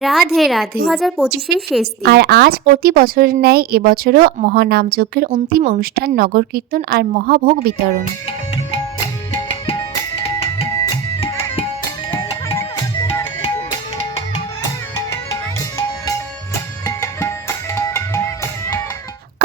রাধে রাধে। 2025-এর শেষ দিন। আর আজ প্রতি বছরের ন্যায় এবছরও মহানামযজ্ঞের অন্তিম অনুষ্ঠান নগর কীর্তন আর মহাভোগ বিতরণ।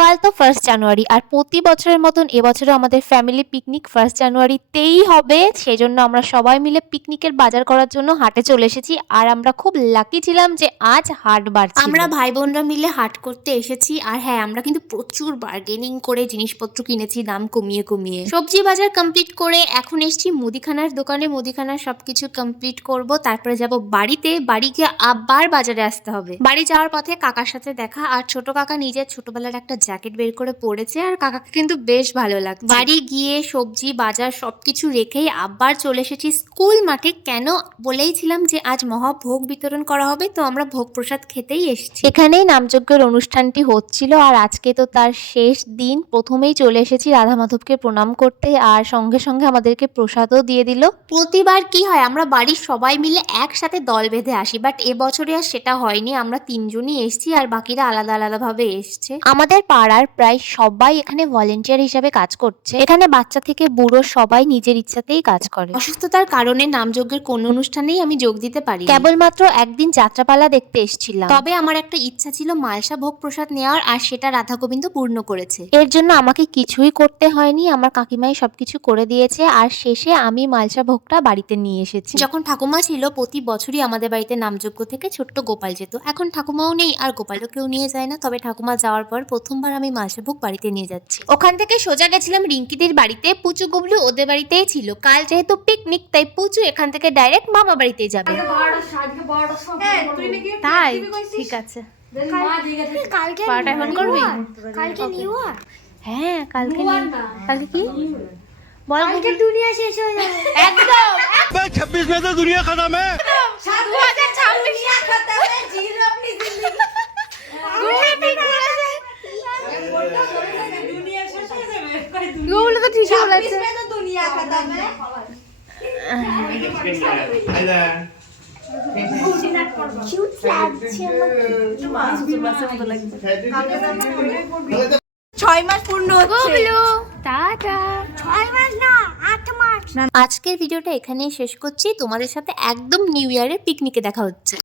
কাল তো 1 জানুয়ারি, আর প্রতি বছরের মতন এবছরও আমাদের ফ্যামিলি পিকনিক 1 জানুয়ারিতেই হবে। সেজন্য আমরা সবাই মিলে পিকনিকের বাজার করার জন্য হাটে চলে এসেছি। আর আমরা খুব লাকি ছিলাম যে আজ হাট বার ছিল। আমরা ভাই বোনরা মিলে হাট করতে এসেছি। আর হ্যাঁ, আমরা কিন্তু প্রচুর বার্গেনিং করে জিনিসপত্র কিনেছি, দাম কমিয়ে কমিয়ে। সবজি বাজার কমপ্লিট করে এখন এসেছি মুদিখানার দোকানে। মুদিখানার সবকিছু কমপ্লিট করব, তারপরে যাব বাড়িতে। বাড়ি গিয়ে আবার বাজারে আসতে হবে। বাড়ি যাওয়ার পথে কাকার সাথে দেখা, আর ছোট কাকা নিজের ছোটবেলার একটা জ্যাকেট বের করে পরেছে, আর কাকাকে কিন্তু বেশ ভালো লাগছে। বাড়ি গিয়ে সবজি বাজার সবকিছু রেখেই আবার চলে এসেছি স্কুল মাঠে। কেন বলেইছিলাম যে আজ মহাভোগ বিতরণ করা হবে, তো আমরা ভোগ প্রসাদ খেতেই এসেছি। এখানেই নামযজ্ঞের অনুষ্ঠানটি হচ্ছিল, আর আজকে তো তার শেষ দিন। প্রথমেই চলে এসেছি রাধা মাধবকে প্রণাম করতে, আর সঙ্গে সঙ্গে আমাদেরকে প্রসাদও দিয়ে দিল। প্রতিবার কি হয়, আমরা বাড়ির সবাই মিলে একসাথে দল বেঁধে আসি, বাট এবছরে আর সেটা হয়নি। আমরা 3 জনই এসেছি, আর বাকিরা আলাদা আলাদা ভাবে এসছে। আমাদের পাড়ার প্রায় সবাই এখানে ভলেন্টিয়ার হিসাবে কাজ করছে। এখানে বাচ্চা থেকে বুড়ো সবাই নিজের ইচ্ছাতেই কাজ করে। অসুস্থতার কারণে নামযজ্ঞের কোনো অনুষ্ঠানেই আমি যোগ দিতে পারি। কেবলমাত্র একদিন যাত্রাপালা দেখতে এসেছিলাম। তবে আমার একটা ইচ্ছা ছিল মালসা ভোগ প্রসাদ নেওয়ার, আর সেটা রাধা গোবিন্দ পূর্ণ করেছে। এর জন্য আমাকে কিছুই করতে হয়নি, আমার কাকিমাই সবকিছু করে দিয়েছে। আর শেষে আমি মালসা ভোগটা বাড়িতে নিয়ে এসেছি। যখন ঠাকুমা ছিল প্রতি বছরই আমাদের বাড়িতে নামযজ্ঞ থেকে ছোট্ট গোপাল যেত। এখন ঠাকুমাও নেই, আর গোপালও কেউ নিয়ে যায় না। তবে ঠাকুমা যাওয়ার পর প্রথমবার আমি মালসা ভোগ বাড়িতে নিয়ে যাচ্ছি। ওখান থেকে সোজা গেছিলাম রিঙ্কিদের বাড়িতে। পুচু গুবলু ওদের বাড়িতেই ছিল। কাল যেহেতু পিকনিক, তাই পুচু এখান থেকে ডাইরেক্ট মামা বাড়িতেই যাবে। তাই ঠিক আছে। পার্ট এখন করবি? কালকে নিউ ইয়ার। হ্যাঁ, কালকে কালকে কি বল? কালকে দুনিয়া শেষ হয়ে যাবে। একদম 26 में तो दुनिया खत्म है। 2026 खत्म है, जी लो अपनी जिंदगी। গুলো তো ঠিকই বলেছে। 26 में तो दुनिया खत्म है। क्यूट লাগছে আমাকে। 6 মাস পূর্ণ হচ্ছে। টাটা। 6 মাস না, 8 মাস। আজকের ভিডিওটা এখানেই শেষ করছি। তোমাদের সাথে একদম নিউ ইয়ারের পিকনিকে দেখা হচ্ছে।